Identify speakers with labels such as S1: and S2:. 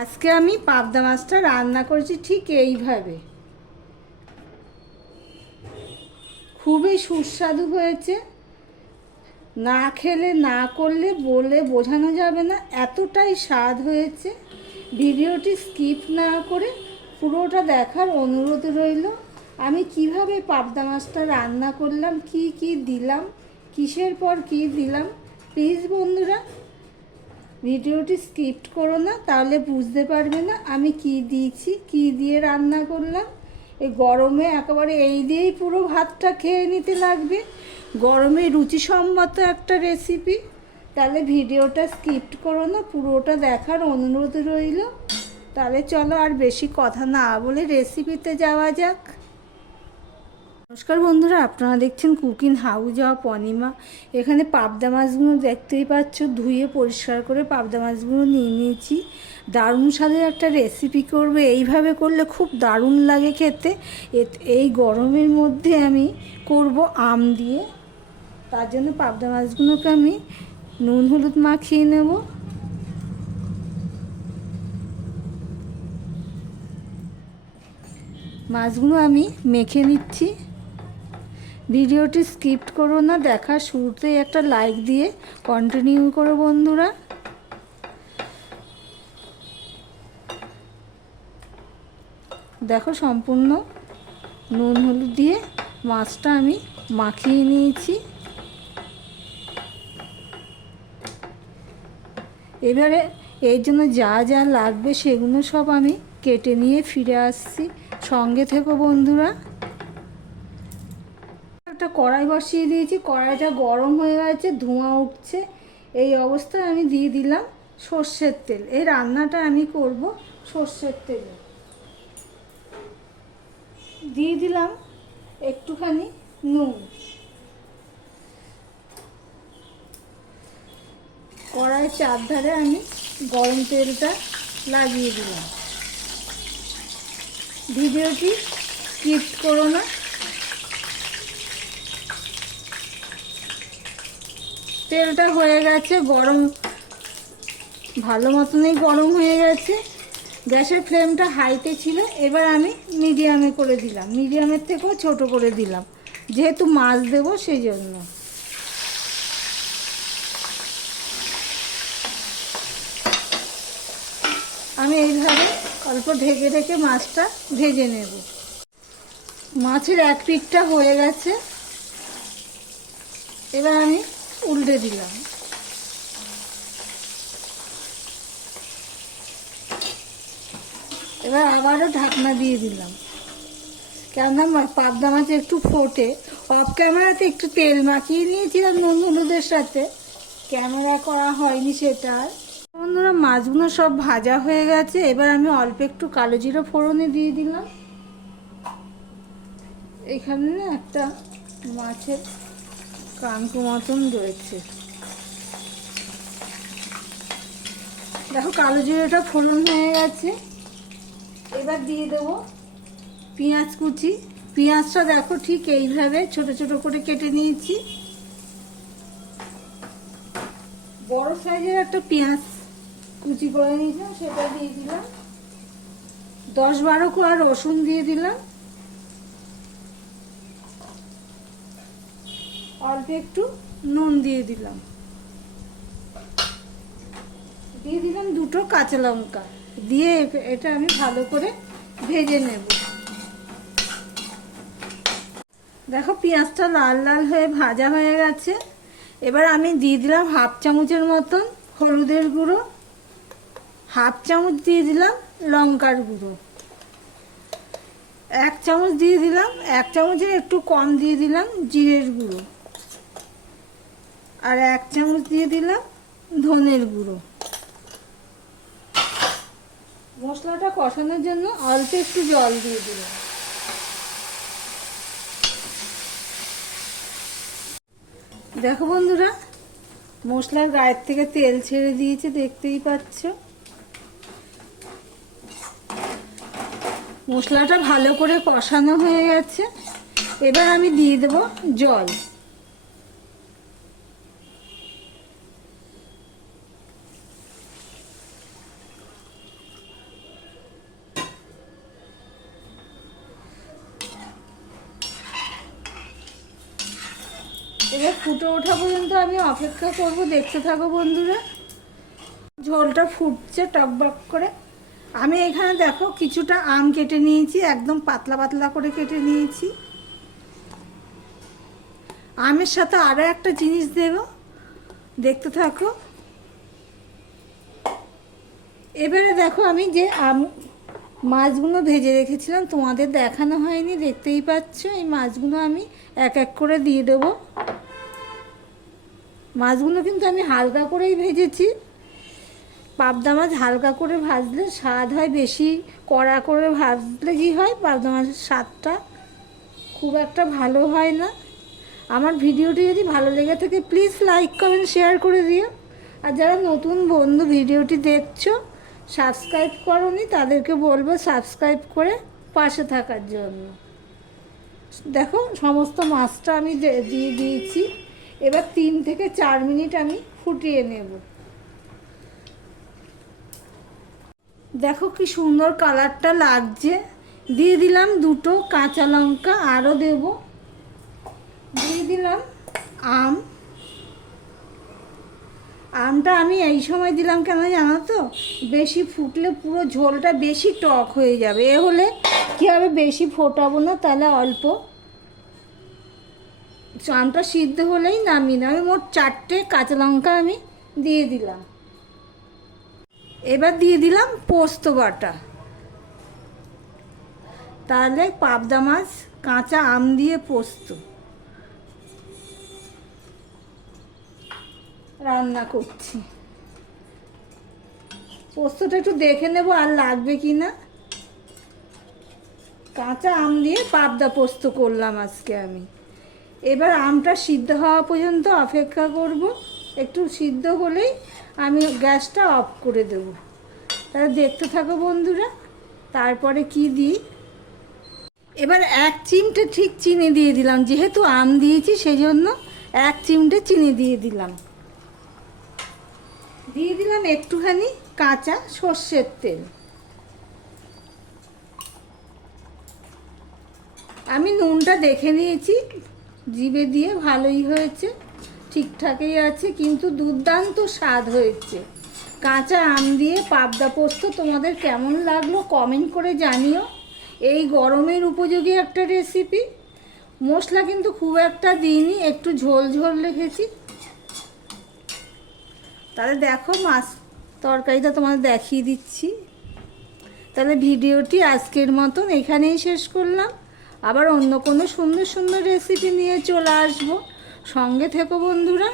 S1: আজকে আমি পাবদা মাছটা রান্না করেছি ঠিক এইভাবে। খুবই সুস্বাদু হয়েছে। না খেলে, না করলে বলে বোঝানো যাবে না, এতটাই স্বাদ হয়েছে। ভিডিওটি স্কিপ না করে পুরোটা দেখার অনুরোধ রইল, আমি কীভাবে পাবদা মাছটা রান্না করলাম, কি কি দিলাম, কিসের পর কি দিলাম প্লিজ বন্ধুরা ভিডিওটি স্কিপ্ট করো না, তাহলে বুঝতে পারবে না আমি কি দিয়েছি, কি দিয়ে রান্না করলাম। এই গরমে একেবারে এই দিয়েই পুরো ভাতটা খেয়ে নিতে লাগবে। গরমে রুচিসম্মত একটা রেসিপি তাহলে ভিডিওটা স্কিপ্ট করো না, পুরোটা দেখার অনুরোধ রইল। তাহলে চলো আর বেশি কথা না বলে রেসিপিতে যাওয়া যাক। নমস্কার বন্ধুরা, আপনারা দেখছেন কুকিং হাউস অফ অনিমা। এখানে পাবদা মাছগুলো দেখতেই পাচ্ছ, ধুয়ে পরিষ্কার করে পাবদা মাছগুলো নিয়ে নিয়েছি। দারুণ স্বাদের একটা রেসিপি করবে, এইভাবে করলে খুব দারুণ লাগে খেতে। এই গরমের মধ্যে আমি করব আম দিয়ে। তার জন্য পাবদা মাছগুলোকে আমি নুন হলুদ মাখিয়ে নেব। মাছগুলো আমি মেখে নিচ্ছি। ভিডিওটি স্কিপ্ট করো না দেখার শুরুতেই একটা লাইক দিয়ে কন্টিনিউ করো বন্ধুরা। দেখো সম্পূর্ণ নুন হলুদ দিয়ে মাছটা আমি মাখিয়ে নিয়েছি। এবারে এর জন্য যা যা লাগবে সেগুলো সব আমি কেটে নিয়ে ফিরে আসছি। সঙ্গে থেকো বন্ধুরা। একটা কড়াই বসিয়ে দিয়েছি, কড়াইটা গরম হয়ে গেছে, ধোঁয়া উঠছে, এই অবস্থায় আমি দিয়ে দিলাম সর্ষের তেল। এই রান্নাটা আমি করব সর্ষের তেলে। দিয়ে দিলাম একটুখানি নুন। কড়াইয়ের চারধারে আমি গরম তেলটা লাগিয়ে দিলাম। ভিডিওটি স্কিপ করো না। তেলটা হয়ে গেছে, গরম, ভালো মতনই গরম হয়ে গেছে। গ্যাসের ফ্লেমটা হাইতে ছিল, এবার আমি মিডিয়ামে করে দিলাম। মিডিয়ামের থেকেও ছোট করে দিলাম, যেহেতু মাছ দেবো সেই জন্য। আমি এইভাবে অল্প ঢেকে ঢেকে মাছটা ভেজে নেব। মাছের এক পিঠটা হয়ে গেছে। এবার আমি উল্টে দিলাম। এবার আবারও ঢাকনা দিয়ে দিলাম। কেননা পাবদা মাছ একটু ফোটে। অফ ক্যামেরাতে একটু তেল মাখিয়ে নিয়েছিলাম নুন হলুদের সাথে। ক্যামেরা করা হয়নি সেটা। বন্ধুরা, মাছগুলো সব ভাজা হয়ে গেছে। এবার আমি অল্প একটু কালো জিরো ফোড়নে দিয়ে দিলাম। এখানে একটা মাছের কানকু মতন রয়েছে। দেখো, কালো জিরোটা ফোড়ন হয়ে গেছে। এবার দিয়ে দেবো পেঁয়াজ কুচি। পেঁয়াজটা দেখো ঠিক এইভাবে ছোট ছোট করে কেটে নিয়েছি। বড় সাইজের একটা পেঁয়াজ কুচি করে নিয়েছিলাম, সেটা দিয়ে দিলাম। দশ বারো কোয়া রসুন দিয়ে দিলাম। অল্প একটু নুন দিয়ে দিলাম। দিয়ে দিলাম দুটো কাঁচা লঙ্কা। দিয়ে এটা আমি ভালো করে ভেজে নেব। দেখো পেঁয়াজটা লাল লাল হয়ে ভাজা হয়ে গেছে। এবার আমি দিয়ে দিলাম হাফ চামচের মতন হলুদের গুঁড়ো। হাফ চামচ দিয়ে দিলাম লঙ্কার গুঁড়ো। এক চামচ দিয়ে দিলাম, এক চামচের একটু কম দিয়ে দিলাম জিরের গুঁড়ো। আর এক চামচ দিয়ে দিলাম ধনের গুঁড়ো। মশলাটা কষানোর জন্য অল্প একটু জল দিয়ে দিলাম। দেখো বন্ধুরা, মশলার গায়ের থেকে তেল ছেড়ে দিয়েছে, দেখতেই পাচ্ছ। মশলাটা ভালো করে কষানো হয়ে গেছে। এবার আমি দিয়ে দেব জল। এবার ফুটে ওঠা পর্যন্ত আমি অপেক্ষা করব, দেখতে থাকো বন্ধুরা। ঝোলটা ফুটছে টকবক করে। আমি এখানে দেখো কিছুটা আম কেটে নিয়েছি, একদম পাতলা পাতলা করে কেটে নিয়েছি। আমের সাথে আরও একটা জিনিস দেব, দেখতে থাকো। এবারে দেখো আমি যে আম মাছগুলো ভেজে রেখেছিলাম, তোমাদের দেখানো হয়নি, দেখতেই পাচ্ছ। এই মাছগুলো আমি এক এক করে দিয়ে দেবো। মাছগুলো কিন্তু আমি হালকা করেই ভেজেছি। পাবদা মাছ হালকা করে ভাজলে স্বাদ হয় বেশি, কড়া করে ভাজলে কী হয়, পাবদা মাছের স্বাদটা খুব একটা ভালো হয় না। আমার ভিডিওটি যদি ভালো লেগে থাকে প্লিজ লাইক কমেন্ট শেয়ার করে দিও। আর যারা নতুন বন্ধু ভিডিওটি দেখছ সাবস্ক্রাইব করনি, তাদেরকে বলব সাবস্ক্রাইব করে পাশে থাকার জন্য। দেখো, সমস্ত মাছটা আমি দিয়ে দিয়েছি। এবার তিন থেকে চার মিনিট আমি ফুটিয়ে নেব। দেখো কি সুন্দর কালারটা লাগছে। দিয়ে দিলাম দুটো কাঁচা লঙ্কা, আরও দেব। দিয়ে দিলাম আম। আমটা আমি এই সময় দিলাম কেন জানো তো? বেশি ফুটলে পুরো ঝোলটা বেশি টক হয়ে যাবে। এ হলে কী হবে? বেশি ফোটাবো না, তাহলে অল্প আমটা সিদ্ধ হলেই নামিয়ে নেব। আমি মোট চারটে কাঁচা লঙ্কা আমি দিয়ে দিলাম। এবার দিয়ে দিলাম পোস্ত বাটা। তাহলে পাবদা মাছ, কাঁচা আম দিয়ে পোস্ত। রান্না করছি। পোস্তটা একটু দেখে নেব আর লাগবে কি না। কাঁচা আম দিয়ে পাবদা পোস্ত করলাম আজকে আমি। এবার আমটা সিদ্ধ হওয়া পর্যন্ত অপেক্ষা করব। একটু সিদ্ধ হলেই আমি গ্যাসটা অফ করে দেব। তাহলে দেখতে থাকো বন্ধুরা, তারপরে কি দিই? এবার এক চিমটে ঠিক চিনি দিয়ে দিলাম। যেহেতু আম দিয়েছি সেই জন্য এক চিমটে চিনি দিয়ে দিলাম। দিয়ে দিলাম একটুখানি কাঁচা সর্ষের তেল। আমি নুনটা দেখে নিয়েছি। জিভে দিয়ে ভালোই হয়েছে, ঠিকঠাকই আছে, কিন্তু দুর্দান্ত স্বাদ হয়েছে। কাঁচা আম দিয়ে পাবদা পোস্ত তোমাদের কেমন লাগল কমেন্ট করে জানিও। এই গরমের উপযোগী একটা রেসিপি মশলা কিন্তু খুব একটা দিইনি, একটু ঝোল ঝোল রেখেছি। তাহলে দেখো মাছ তরকারিটা তোমাদের দেখিয়ে দিচ্ছি। তাহলে ভিডিওটি আজকের মতন এখানেই শেষ করলাম। আবার অন্য কোনো সুন্দর সুন্দর রেসিপি নিয়ে চলে আসব। সঙ্গে থেকো বন্ধুরা।